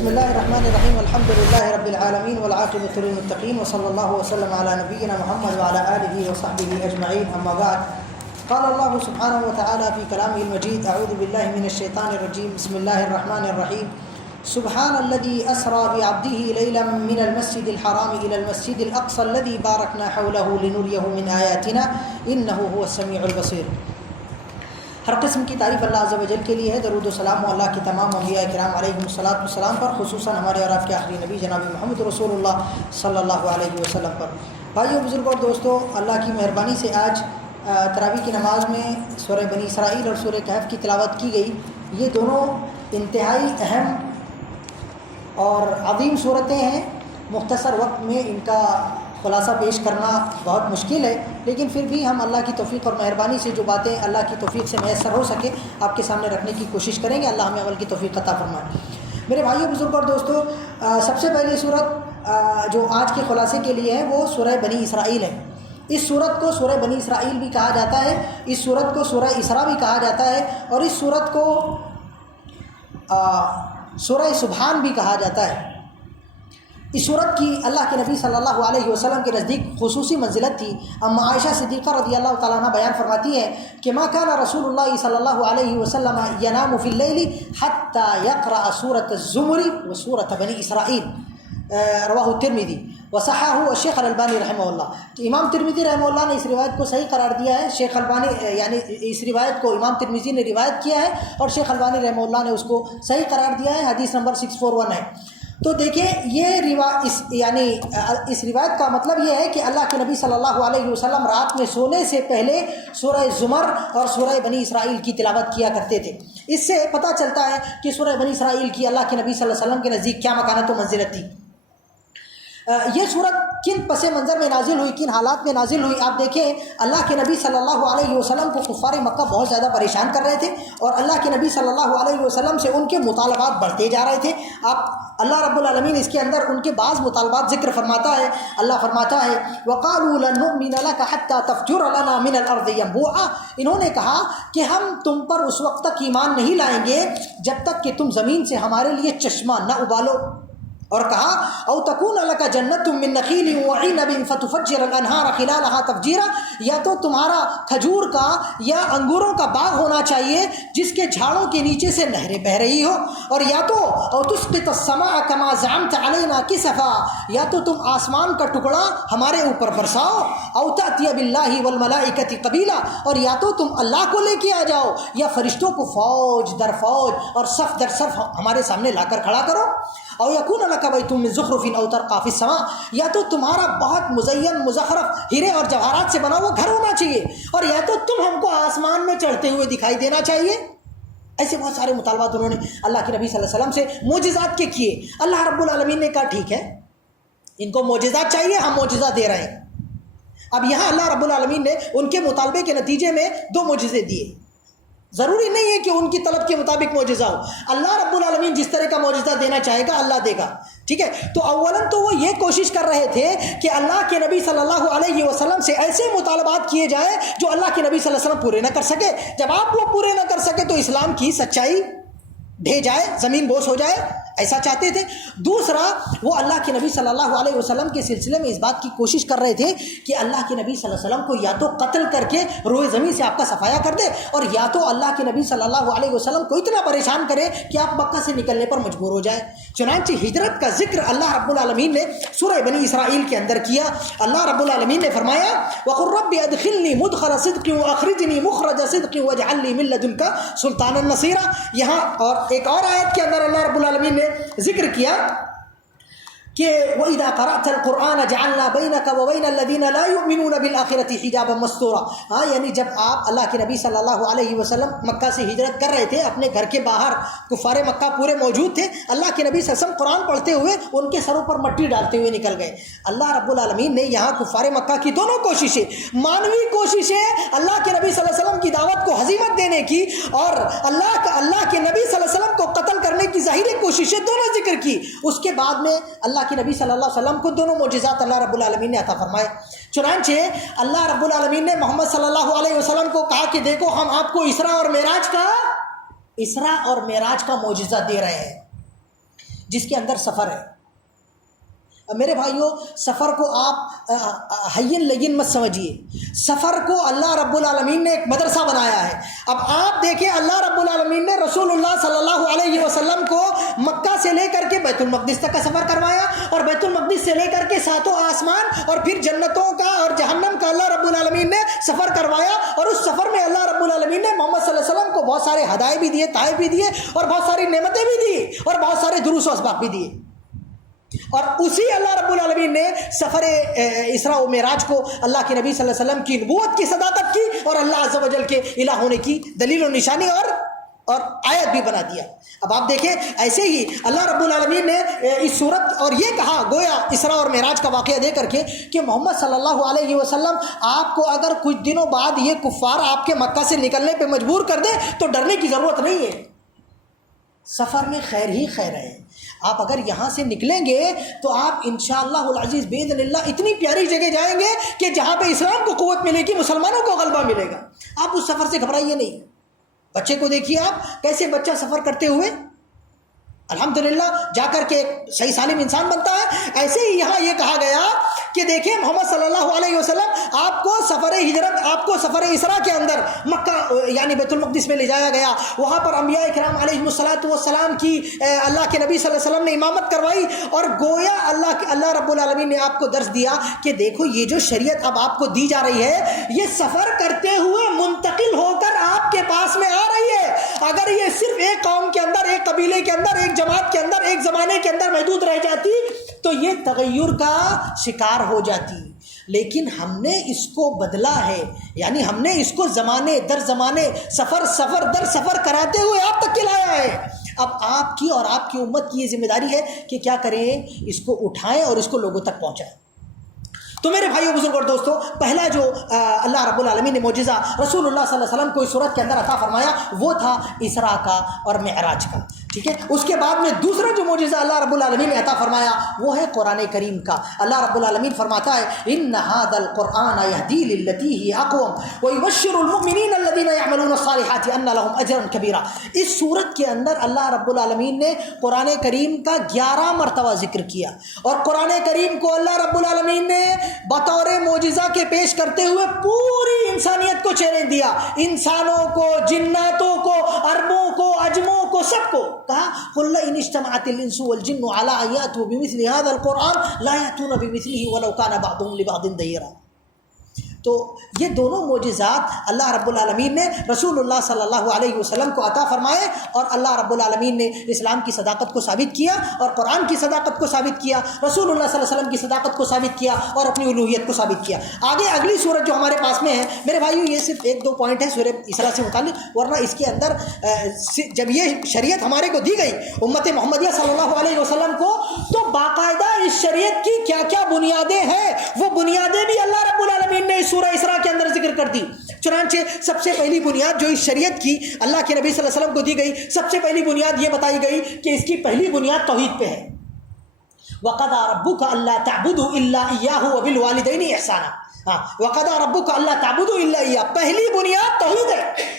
بسم اللہ الرحمن الرحیم الحمد للہ رب العالمین والعاقبۃ للمتقین وصلی اللہ وسلم علی نبینا محمد وعلی آلہ وصحبہ اجمعین اما بعد قال اللہ سبحانہ وتعالی فی کلامہ المجید اعوذ باللہ من الشیطان الرجیم بسم اللہ الرحمن الرحیم سبحان الذی اسری بعبدہ لیلا من المسجد الحرام الی المسجد الاقصى الذی بارکنا حولہ لنریہ من آیاتنا انہ هو السمیع البصیر۔ ہر قسم کی تعریف اللہ عز و جل کے لیے ہے۔ درود و سلام اللہ کی تمام انبیاء کرام علیہم الصلاۃ والسلام پر، خصوصاً ہمارے اور آپ کے آخری نبی جناب محمد رسول اللہ صلی اللہ علیہ وسلم پر۔ بھائیو، بزرگوں اور دوستو، اللہ کی مہربانی سے آج تراویح کی نماز میں سورہ بنی اسرائیل اور سورہ کہف کی تلاوت کی گئی۔ یہ دونوں انتہائی اہم اور عظیم صورتیں ہیں۔ مختصر وقت میں ان کا خلاصہ پیش کرنا بہت مشکل ہے، لیکن پھر بھی ہم اللہ کی توفیق اور مہربانی سے جو باتیں اللہ کی توفیق سے میسر ہو سکے آپ کے سامنے رکھنے کی کوشش کریں گے۔ اللہ ہمیں عمل کی توفیق عطا فرمائے۔ میرے بھائیوں، بزرگوں اور دوستو، سب سے پہلی صورت جو آج کے خلاصے کے لیے ہے وہ سورہ بنی اسرائیل ہے۔ اس صورت کو سورہ بنی اسرائیل بھی کہا جاتا ہے، اس صورت کو سورہ اسراء بھی کہا جاتا ہے، اور اس صورت کو سورہ سبحان بھی کہا جاتا ہے۔ اس صورت کی اللہ کے نبی صلی اللہ علیہ وسلم کے نزدیک خصوصی منزلت تھی۔ اما عائشہ صدیقہ رضی اللہ تعالیٰ عنہ بیان فرماتی ہے کہ ما کان رسول اللہ صلی اللہ علیہ وسلم ینام فی اللیل حتی یقرأ سورۃ الزمر و سورۃ بنی اسرائیل، رواہ الترمذی وصححہ الشیخ الالبانی رحمہ اللہ۔ تو امام ترمذی رحمہ اللہ نے اس روایت کو صحیح قرار دیا ہے۔ شیخ البانی یعنی اس روایت کو امام ترمذی نے روایت کیا ہے اور شیخ البانی رحمہ اللہ نے اس کو صحیح قرار دیا ہے۔ حدیث نمبر 641 ہے۔ تو دیکھیں، یہ اس روایت کا مطلب یہ ہے کہ اللہ کے نبی صلی اللہ علیہ وسلم رات میں سونے سے پہلے سورہ زمر اور سورہ بنی اسرائیل کی تلاوت کیا کرتے تھے۔ اس سے پتہ چلتا ہے کہ سورہ بنی اسرائیل کی اللہ کے نبی صلی اللہ علیہ وسلم کے نزدیک کیا مکانت و منزلت تھی۔ یہ صورت کن پس منظر میں نازل ہوئی، کن حالات میں نازل ہوئی؟ آپ دیکھیں، اللہ کے نبی صلی اللہ علیہ وسلم کو کفار مکہ بہت زیادہ پریشان کر رہے تھے، اور اللہ کے نبی صلی اللہ علیہ وسلم سے ان کے مطالبات بڑھتے جا رہے تھے۔ اللہ رب العالمین اس کے اندر ان کے بعض مطالبات ذکر فرماتا ہے۔ اللہ فرماتا ہے وَقَالُوا لَن نُؤْمِنَ لَكَ حَتَّى تَفْجُرَ لَنَا مِنَ الْأَرْضِ يَنبُوعًا۔ انہوں نے کہا کہ ہم تم پر اس وقت تک ایمان نہیں لائیں گے جب تک کہ تم زمین سے ہمارے لیے چشمہ نہ ابالو، اور کہا او تکون لک جنت من نخیل وعنب فتفجر الانہار خلالها تفجیرا، یا تو تمہارا کھجور کا یا انگوروں کا باغ ہونا چاہیے جس کے جھاڑوں کے نیچے سے نہریں بہہ رہی ہو، اور یا تو او تسقط السماء كما زعمت علینا کسفا، یا تو تم آسمان کا ٹکڑا ہمارے اوپر برساؤ، او تأتی باللہ والملائکۃ قبیلا، اور یا تو تم اللہ کو لے کے آ جاؤ یا فرشتوں کو فوج در فوج اور صف در صف ہمارے سامنے لا کر کھڑا کرو، او یکون لک بیت من زخرف او ترقی فی السماء، یا تو تمہارا بہت مزین مزخرف ہیرے اور جواہرات سے بنا ہوا گھر ہونا چاہیے، اور یا تو تم ہم کو آسمان میں چڑھتے ہوئے دکھائی دینا چاہیے۔ ایسے بہت سارے مطالبات انہوں نے اللہ کے نبی صلی اللہ علیہ وسلم سے معجزات کے کیے۔ اللہ رب العالمین نے کہا ٹھیک ہے، ان کو معجزات چاہیے، ہم معجزہ دے رہے ہیں۔ اب یہاں اللہ رب العالمین نے ان کے مطالبے کے نتیجے میں 2 معجزے دیے۔ ضروری نہیں ہے کہ ان کی طلب کے مطابق معجزہ ہو، اللہ رب العالمین جس طرح کا معجزہ دینا چاہے گا اللہ دے گا، ٹھیک ہے۔ تو اولاً تو وہ یہ کوشش کر رہے تھے کہ اللہ کے نبی صلی اللہ علیہ وسلم سے ایسے مطالبات کیے جائے جو اللہ کے نبی صلی اللہ علیہ وسلم پورے نہ کر سکے۔ جب آپ وہ پورے نہ کر سکے تو اسلام کی سچائی ڈھے جائے، زمین بوس ہو جائے، ایسا چاہتے تھے۔ دوسرا، وہ اللہ کے نبی صلی اللہ علیہ وسلم کے سلسلے میں اس بات کی کوشش کر رہے تھے کہ اللہ کے نبی صلی اللہ علیہ وسلم کو یا تو قتل کر کے روئے زمین سے آپ کا صفایا کر دے، اور یا تو اللہ کے نبی صلی اللہ علیہ وسلم کو اتنا پریشان کرے کہ آپ مکہ سے نکلنے پر مجبور ہو جائے۔ چنانچہ ہجرت کا ذکر اللہ رب العالمین نے سورہ بنی اسرائیل کے اندر کیا۔ اللہ رب العالمین نے فرمایا وَقُلْ رَبِّ أَدْخِلْنِي مُدْخَلَ صِدْقٍ وَأَخْرِجْنِي مُخْرَجَ صِدْقٍ وَاجْعَلْ لِي مِن لَّدُنكَ سُلْطَانًا نَّصِيرًا۔ یہاں اور ایک اور آیت کے اندر اللہ رب العالمین نے ذکر کیا کہ وَإِذَا قَرَأْتَ الْقُرْآنَ جَعَلْنَا بَيْنَكَ وَبَيْنَ الَّذِينَ لَا يُؤْمِنُونَ بِالْآخِرَةِ حِجَابًا مَّسْتُورًا۔ یعنی جب آپ اللہ کے نبی صلی اللہ علیہ وسلم مکہ سے ہجرت کر رہے تھے، اپنے گھر کے باہر کفار مکہ پورے موجود تھے، اللہ کے نبی صلی اللہ علیہ وسلم قرآن پڑھتے ہوئے ان کے سروں پر مٹی ڈالتے ہوئے نکل گئے۔ اللہ رب العالمین نے یہاں کفار مکہ کی دونوں کوششیں، مانوی کوششیں اللہ کے نبی صلی اللہ علیہ وسلم کی دعوت کو ہزیمت دینے کی، اور اللہ کے نبی صلی اللہ علیہ وسلم کو قتل کرنے کی ظاہری کوششیں دونوں ذکر کی۔ اس کے بعد میں اللہ کے نبی صلی اللہ علیہ وسلم کو دونوں معجزات اللہ رب العالمین نے عطا فرمائے۔ چنانچہ اللہ رب العالمین نے محمد صلی اللہ علیہ وسلم کو کہا کہ دیکھو ہم آپ کو اسراء اور معراج کا معجزہ دے رہے ہیں۔ جس کے اندر سفر ہے. میرے بھائیوں سفر کو آپ ہین لین مت سمجھیے. سفر کو اللہ رب العالمین نے ایک مدرسہ بنایا ہے. اب آپ دیکھیں اللہ رب العالمین نے رسول اللہ صلی اللہ علیہ وسلم کو مکہ سے لے کر کے بیت المقدس تک کا سفر کروایا, اور بیت المقدس سے لے کر کے ساتوں آسمان اور پھر جنتوں کا اور جہنم کا اللہ رب العالمین نے سفر کروایا. اور اس سفر میں اللہ رب العالمین نے محمد صلی اللہ علیہ وسلم کو بہت سارے ہدایے بھی دیے, تحائف بھی دیے, اور بہت ساری نعمتیں بھی دی, اور بہت سارے دروس و اسباق بھی دیے. اور اسی اللہ رب العالمین نے سفر اسراء و معراج کو اللہ کے نبی صلی اللہ علیہ وسلم کی نبوت کی صداقت کی اور اللہ عز و جل کے الہ ہونے کی دلیل و نشانی اور آیت بھی بنا دیا. اب آپ دیکھیں ایسے ہی اللہ رب العالمین نے اس صورت اور یہ کہا گویا اسراء اور معراج کا واقعہ دے کر کے کہ محمد صلی اللہ علیہ وسلم آپ کو اگر کچھ دنوں بعد یہ کفار آپ کے مکہ سے نکلنے پہ مجبور کر دے تو ڈرنے کی ضرورت نہیں ہے. سفر میں خیر ہی خیر ہے. آپ اگر یہاں سے نکلیں گے تو آپ انشاءاللہ العزیز باذن اللہ اتنی پیاری جگہ جائیں گے کہ جہاں پہ اسلام کو قوت ملے گی, مسلمانوں کو غلبہ ملے گا. آپ اس سفر سے گھبرائیے نہیں. بچے کو دیکھیے آپ کیسے بچہ سفر کرتے ہوئے الحمدللہ جا کر کے ایک صحیح سالم انسان بنتا ہے. ایسے ہی یہاں یہ کہا گیا کہ دیکھیں محمد صلی اللہ علیہ وسلم آپ کو سفر ہجرت, آپ کو سفر اسراء کے اندر مکہ یعنی بیت المقدس میں لے جایا گیا. وہاں پر انبیاء کرام علیہ الصلوۃ والسلام کی اللہ کے نبی صلی اللہ علیہ وسلم نے امامت کروائی, اور گویا اللہ رب العالمین نے آپ کو درس دیا کہ دیکھو یہ جو شریعت اب آپ کو دی جا رہی ہے یہ سفر کرتے ہوئے منتقل ہو کر آپ کے پاس میں آ رہی ہے. اگر یہ صرف ایک قوم کے اندر, ایک قبیلے کے اندر, ایک جماعت کے اندر, ایک زمانے کے اندر محدود رہ جاتی تو یہ تغیر کا شکار ہو جاتی. لیکن ہم نے اس کو بدلا ہے, یعنی ہم نے اس کو زمانے در زمانے, سفر در سفر کراتے ہوئے آپ تک کے لایا ہے. اب آپ کی اور آپ کی امت کی یہ ذمہ داری ہے کہ کیا کریں, اس کو اٹھائیں اور اس کو لوگوں تک پہنچائیں. تو میرے بھائیو بزرگ اور دوستو, پہلا جو اللہ رب العالمین نے معجزہ رسول اللہ صلی اللہ علیہ وسلم کو اس صورت کے اندر عطا فرمایا وہ تھا اسراء کا اور معراج کا. ٹھیک ہے, اس کے بعد میں دوسرا جو معجزہ اللہ رب العالمین نے عطا فرمایا وہ ہے قرآن کریم کا. اللہ رب العالمین فرماتا ہے ان ھذا القرآن یہدی للتی ہی اقوم ویبشر المؤمنین الذین یعملون الصالحات ان لهم اجرا کبیرا. اس صورت کے اندر اللہ رب العالمین نے قرآن کریم کا 11 مرتبہ ذکر کیا, اور قرآن کریم کو اللہ رب العالمین نے بطور معجزہ کے پیش کرتے ہوئے پوری انسانیت کو چیلنج دیا, انسانوں کو, جناتوں کو, عربوں کو, عجموں کو, سب کو. کہا قل ان اجتمعت الانس والجن على ان ياتوا بمثل هذا القرآن لا ياتون بمثله ولو كان بعضهم لبعض ظهيرا. تو یہ دونوں معجزات اللہ رب العالمین نے رسول اللہ صلی اللہ علیہ وسلم کو عطا فرمائے, اور اللہ رب العالمین نے اسلام کی صداقت کو ثابت کیا, اور قرآن کی صداقت کو ثابت کیا, رسول اللہ صلی اللہ علیہ وسلم کی صداقت کو ثابت کیا, اور اپنی الوہیت کو ثابت کیا. آگے اگلی سورت جو ہمارے پاس میں ہے میرے بھائیو, یہ صرف 1-2 پوائنٹ ہے سورہ اسراء سے متعلق, ورنہ اس کے اندر جب یہ شریعت ہمارے کو دی گئی امت محمدیہ صلی اللہ علیہ وسلم کو, تو باقاعدہ اس شریعت کی کیا کیا بنیادیں ہیں وہ بنیادیں بھی اللہ رب العالمین نے سورہ اسراء کے اندر ذکر کر دی. چنانچہ سب سے پہلی بنیاد جو اس شریعت کی اللہ کے نبی صلی اللہ علیہ وسلم کو دی گئی, سب سے پہلی بنیاد یہ بتائی گئی کہ اس کی پہلی بنیاد توحید پہ ہے. وَقَضَىٰ رَبُّكَ أَلَّا تَعْبُدُوا إِلَّا إِيَّاهُ وَبِالْوَالِدَيْنِ إِحْسَانًا. وَقَضَىٰ رَبُّكَ أَلَّا تَعْبُدُوا إِلَّا إِيَّاهُ, پہلی بنیاد توحید ہے.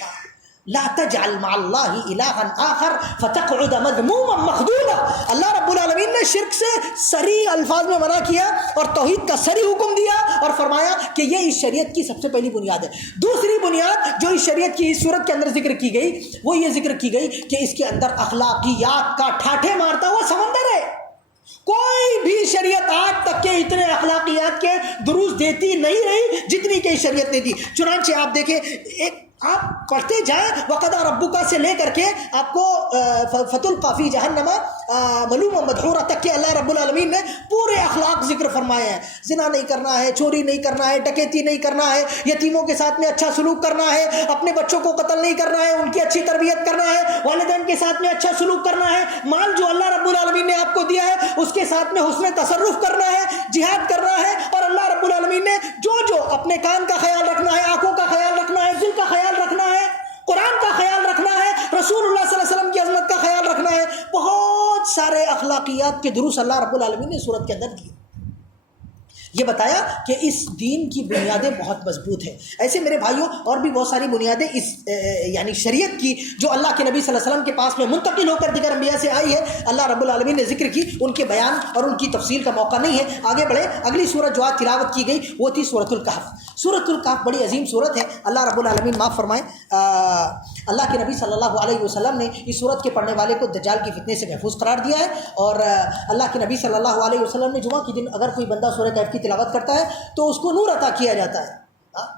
لا تجعل مع اللہ الہا آخر فتقعد مذموما مخذولا. اللہ رب العالمین نے شرک سے صریح الفاظ میں منع کیا اور توحید کا صریح حکم دیا, اور فرمایا کہ یہ اس شریعت کی سب سے پہلی بنیاد ہے. دوسری بنیاد جو اس شریعت کی اس صورت کے اندر ذکر کی گئی وہ یہ ذکر کی گئی کہ اس کے اندر اخلاقیات کا ٹھاٹھے مارتا ہوا سمندر ہے. کوئی بھی شریعت آج تک کے اتنے اخلاقیات کے دروس دیتی نہیں رہی جتنی کہ شریعت نے دی. چنانچہ آپ دیکھیں, ایک آپ پڑھتے جائیں وقضى ربک سے لے کر کے آپ کو فتلقى فی جہنم ملوما مدحورا تک کہ اللہ رب العالمین نے پورے اخلاق ذکر فرمائے ہیں. زنا نہیں کرنا ہے, چوری نہیں کرنا ہے, ڈکیتی نہیں کرنا ہے, یتیموں کے ساتھ میں اچھا سلوک کرنا ہے, اپنے بچوں کو قتل نہیں کرنا ہے, ان کی اچھی تربیت کرنا ہے, والدین کے ساتھ میں اچھا سلوک کرنا ہے, مال جو اللہ رب العالمین نے آپ کو دیا ہے اس کے ساتھ میں حسن تصرف کرنا ہے, جہاد کرنا ہے, اور اللہ رب العالمین نے جو اپنے کان کا خیال رکھنا ہے, آنکھوں کا خیال رکھنا ہے, دل کا خیال رکھنا ہے, قرآن کا خیال رکھنا ہے, رسول اللہ صلی اللہ علیہ وسلم کی عظمت کا خیال رکھنا ہے, بہت سارے اخلاقیات کے دروس اللہ رب العالمین نے صورت کے اندر دیے. یہ بتایا کہ اس دین کی بنیادیں بہت مضبوط ہیں. ایسے میرے بھائیوں اور بھی بہت ساری بنیادیں اس یعنی شریعت کی جو اللہ کے نبی صلی اللہ علیہ وسلم کے پاس میں منتقل ہو کر دیگر انبیاء سے آئی ہے, اللہ رب العالمین نے ذکر کی. ان کے بیان اور ان کی تفصیل کا موقع نہیں ہے. آگے بڑھے. اگلی سورت جو آج تلاوت کی گئی وہ تھی سورۃ الکہف. سورۃ الکہف بڑی عظیم سورت ہے. اللہ رب العالمین معاف فرمائے, اللہ کے نبی صلی اللہ علیہ وسلم نے اس سورت کے پڑھنے والے کو دجال کی فتنے سے محفوظ قرار دیا ہے. اور اللہ کے نبی صلی اللہ علیہ وسلم نے جمعہ کے دن اگر کوئی بندہ سورہ کہف کی تلاوت کرتا ہے تو اس کو نور عطا کیا جاتا ہے.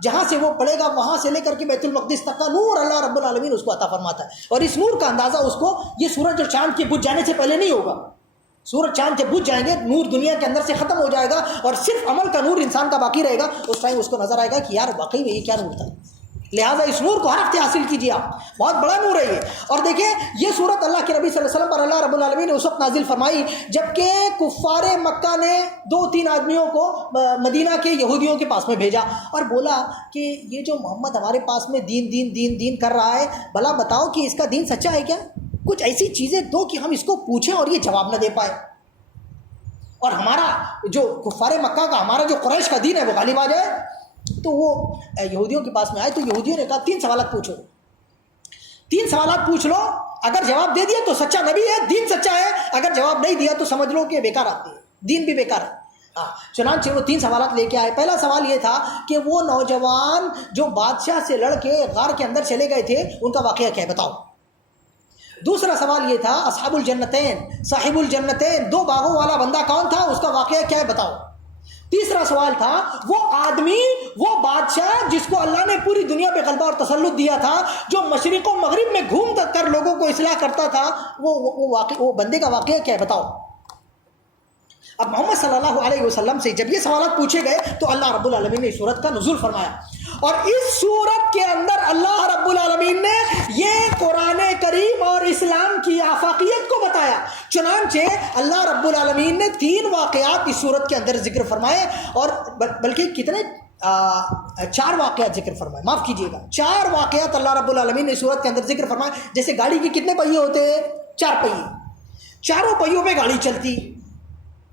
جہاں سے وہ پڑھے گا وہاں سے لے کر کے بیت المقدس تک کا نور اللہ رب العالمین اس کو عطا فرماتا ہے. اور اس نور کا اندازہ اس کو یہ سورج اور چاند کے بجھ جانے سے پہلے نہیں ہوگا. سورج چاند سے بجھ جائیں گے, نور دنیا کے اندر سے ختم ہو جائے گا اور صرف عمل کا نور انسان کا باقی رہے گا. اس ٹائم اس کو نظر آئے گا کہ یار واقعی میں یہ کیا نور تھا. لہٰذا اس نور کو ہر ہفتے حاصل کیجیے آپ, بہت بڑا نور ہے یہ. اور دیکھیں یہ سورت اللہ کے نبی صلی اللہ علیہ وسلم پر اللہ رب العالمین نے اس وقت نازل فرمائی جبکہ کفار مکہ نے 2-3 آدمیوں کو مدینہ کے یہودیوں کے پاس میں بھیجا اور بولا کہ یہ جو محمد ہمارے پاس میں دین کر رہا ہے, بھلا بتاؤ کہ اس کا دین سچا ہے کیا؟ کچھ ایسی چیزیں دو کہ ہم اس کو پوچھیں اور یہ جواب نہ دے پائے, اور ہمارا جو کفار مکہ کا ہمارا جو قریش کا دین ہے وہ غالب آ جائے. تو وہ یہودیوں کے پاس میں آئے تو یہودیوں نے کہا 3 سوالات پوچھو, 3 سوالات پوچھ لو, اگر جواب دے دیا تو سچا نبی ہے, دین سچا ہے, اگر جواب نہیں دیا تو سمجھ لو کہ بیکار آدمی ہے, دین بھی بیکار ہے. چنانچہ وہ 3 سوالات لے کے آئے. پہلا سوال یہ تھا کہ وہ نوجوان جو بادشاہ سے لڑ کے غار کے اندر چلے گئے تھے ان کا واقعہ کیا ہے بتاؤ. دوسرا سوال یہ تھا اصحاب الجنتین, صاحب الجنتین, 2 باغوں والا بندہ کون تھا, اس کا واقعہ کیا ہے بتاؤ. تیسرا سوال تھا وہ آدمی, وہ بادشاہ جس کو اللہ نے پوری دنیا پہ غلبہ اور تسلط دیا تھا, جو مشرق و مغرب میں گھوم کر لوگوں کو اصلاح کرتا تھا, وہ بندے کا واقعہ کیا ہے بتاؤ. اب محمد صلی اللہ علیہ وسلم سے جب یہ سوالات پوچھے گئے تو اللہ رب العالمین نے اس سورت کا نزول فرمایا. اور اس سورت کے اندر اللہ رب العالمین نے یہ قرآن کریم اور اسلام کی آفاقیت کو بتایا. چنانچہ اللہ رب العالمین نے 3 واقعات اس سورت کے اندر ذکر فرمائے, اور بلکہ کتنے 4 واقعات ذکر فرمائے, معاف کیجیے گا 4 واقعات اللہ رب العالمین نے سورت کے اندر ذکر فرمائے. جیسے گاڑی کے کتنے پہیے ہوتے ہیں, 4 پہیے, 4 پہیوں پہ گاڑی چلتی,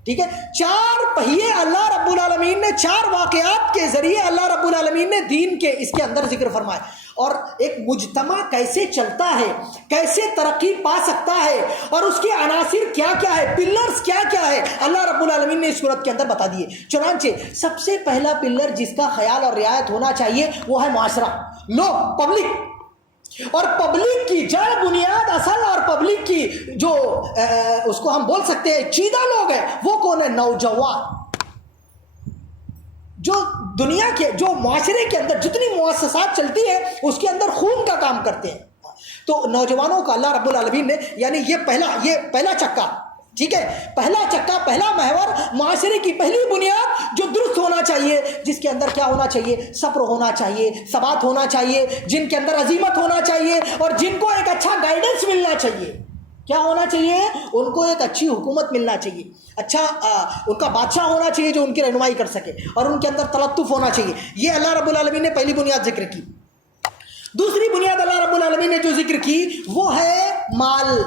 ٹھیک ہے. 4 پہیے اللہ رب العالمین نے 4 واقعات کے ذریعے اللہ رب العالمین نے دین کے اس کے اندر ذکر فرمائے. اور ایک مجتمع کیسے چلتا ہے, کیسے ترقی پا سکتا ہے, اور اس کے عناصر کیا کیا ہے, پلرز کیا کیا ہے, اللہ رب العالمین نے اس صورت کے اندر بتا دیے. چنانچہ سب سے پہلا پلر جس کا خیال اور رعایت ہونا چاہیے وہ ہے معاشرہ, لوگ, پبلک. اور پبلک کی جڑ, بنیاد, اصل اور پبلک کی جو اس کو ہم بول سکتے ہیں چیدہ لوگ ہیں, وہ کون ہے؟ نوجوان. جو دنیا کے, جو معاشرے کے اندر جتنی مؤسسات چلتی ہے اس کے اندر خون کا کام کرتے ہیں. تو نوجوانوں کا اللہ رب العالمین نے, یعنی یہ پہلا چکا, ٹھیک ہے, پہلا چکا, پہلا محور, معاشرے کی پہلی بنیاد جو درست ہونا چاہیے, جس کے اندر کیا ہونا چاہیے, صبر ہونا چاہیے, ثبات ہونا چاہیے, جن کے اندر عزیمت ہونا چاہیے, اور جن کو ایک اچھا گائیڈنس ملنا چاہیے. کیا ہونا چاہیے؟ ان کو ایک اچھی حکومت ملنا چاہیے, اچھا ان کا بادشاہ ہونا چاہیے جو ان کی رہنمائی کر سکے, اور ان کے اندر تلطف ہونا چاہیے. یہ اللہ رب العالمین نے پہلی بنیاد ذکر کی. دوسری بنیاد اللہ رب العالمین نے جو ذکر کی وہ ہے مال.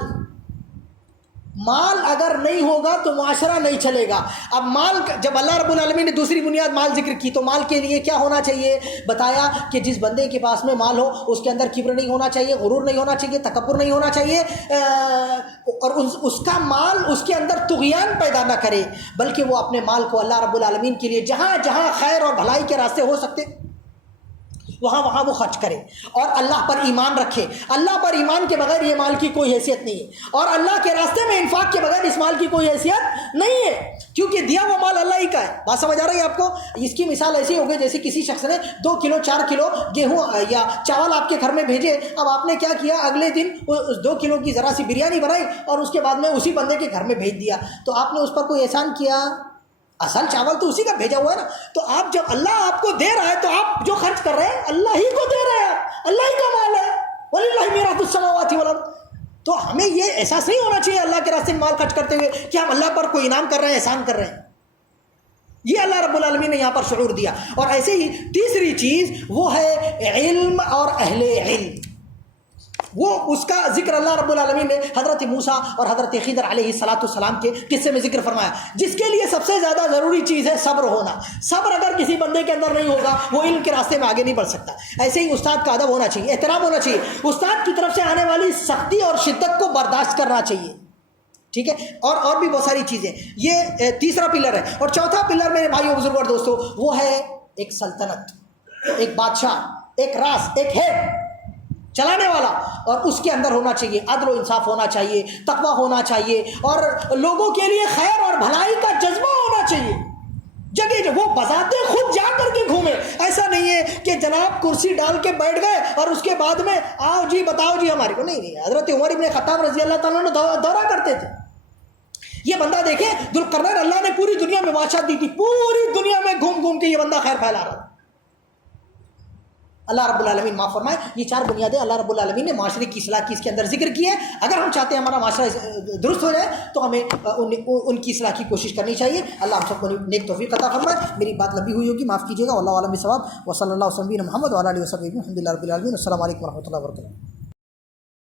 مال اگر نہیں ہوگا تو معاشرہ نہیں چلے گا. اب مال, جب اللہ رب العالمین نے دوسری بنیاد مال ذکر کی تو مال کے لیے کیا ہونا چاہیے بتایا کہ جس بندے کے پاس میں مال ہو اس کے اندر کبر نہیں ہونا چاہیے, غرور نہیں ہونا چاہیے, تکبر نہیں ہونا چاہیے, اور اس کا مال اس کے اندر طغیان پیدا نہ کرے, بلکہ وہ اپنے مال کو اللہ رب العالمین کے لیے جہاں جہاں خیر اور بھلائی کے راستے ہو سکتے وہاں وہ خرچ کرے, اور اللہ پر ایمان رکھے. اللہ پر ایمان کے بغیر یہ مال کی کوئی حیثیت نہیں ہے, اور اللہ کے راستے میں انفاق کے بغیر اس مال کی کوئی حیثیت نہیں ہے, کیونکہ دیا وہ مال اللہ ہی کا ہے. بات سمجھ آ رہی ہے آپ کو؟ اس کی مثال ایسی ہوگی جیسے کسی شخص نے 2 کلو 4 کلو گیہوں یا چاول آپ کے گھر میں بھیجے. اب آپ نے کیا کیا, اگلے دن اس 2 کلو کی ذرا سی بریانی بنائی اور اس کے بعد میں اسی بندے کے گھر میں بھیج دیا, تو آپ نے اس پر کوئی احسان کیا؟ اصل چاول تو اسی کا بھیجا ہوا ہے نا. تو آپ جب اللہ آپ کو دے رہا ہے تو آپ جو خرچ کر رہے ہیں اللہ ہی کو دے رہے ہیں, اللہ ہی کا مال ہے. وَلِلَّهِ مِيرَاثُ السَّمَاوَاتِ وَالْأَرْضِ. تو ہمیں یہ احساس نہیں ہونا چاہیے اللہ کے راستے میں مال خرچ کرتے ہوئے کہ ہم اللہ پر کوئی انعام کر رہے ہیں, احسان کر رہے ہیں. یہ اللہ رب العالمین نے یہاں پر شعور دیا. اور ایسے ہی تیسری چیز وہ ہے علم اور اہل علم. وہ اس کا ذکر اللہ رب العالمین نے حضرت موسیٰ اور حضرت خضر علیہ السلام کے قصے میں ذکر فرمایا، جس کے لیے سب سے زیادہ ضروری چیز ہے صبر ہونا۔ صبر اگر کسی بندے کے اندر نہیں ہوگا وہ علم کے راستے میں آگے نہیں بڑھ سکتا۔ ایسے ہی استاد کا ادب ہونا چاہیے، احترام ہونا چاہیے، استاد کی طرف سے آنے والی سختی اور شدت کو برداشت کرنا چاہیے، ٹھیک ہے، اور بھی بہت ساری چیزیں۔ یہ تیسرا پلر ہے۔ اور چوتھا پلر میرے بھائیوں بزرگوں اور دوستوں وہ ہے ایک سلطنت، ایک بادشاہ، ایک راس، ایک ہیڈ چلانے والا، اور اس کے اندر ہونا چاہیے عدل و انصاف ہونا چاہیے، تقویٰ ہونا چاہیے، اور لوگوں کے لیے خیر اور بھلائی کا جذبہ ہونا چاہیے۔ جگہ وہ بذاتے خود جا کر کے گھومے، ایسا نہیں ہے کہ جناب کرسی ڈال کے بیٹھ گئے اور اس کے بعد میں آؤ جی بتاؤ جی ہماری کو، نہیں، حضرت عمر ابن خطاب رضی اللہ تعالیٰ نے دورہ کرتے تھے۔ یہ بندہ دیکھیں ذوالقرنین، اللہ نے پوری دنیا میں بادشاہ دی تھی، پوری دنیا میں گھوم گھوم کے یہ بندہ خیر پھیلا رہا تھا۔ اللہ رب العالمین معاف فرمائے، یہ 4 بنیادیں اللہ رب العالمین نے معاشرے کی اصلاح کی اس کے اندر ذکر کی ہے۔ اگر ہم چاہتے ہیں ہمارا معاشرہ درست ہو جائے تو ہمیں ان کی اصلاح کی کوشش کرنی چاہیے۔ اللہ ہم سب کو نیک توفیق عطا فرمائے۔ میری بات لمبی ہوئی ہوگی، معاف کیجیے گا۔ واللہ اعلم بالصواب، وصلی اللہ وسلم محمد وعلی آلہ وصحبہ الحمد للہ رب العالمین۔ السلام علیکم ورحمۃ اللہ وبرکاتہ۔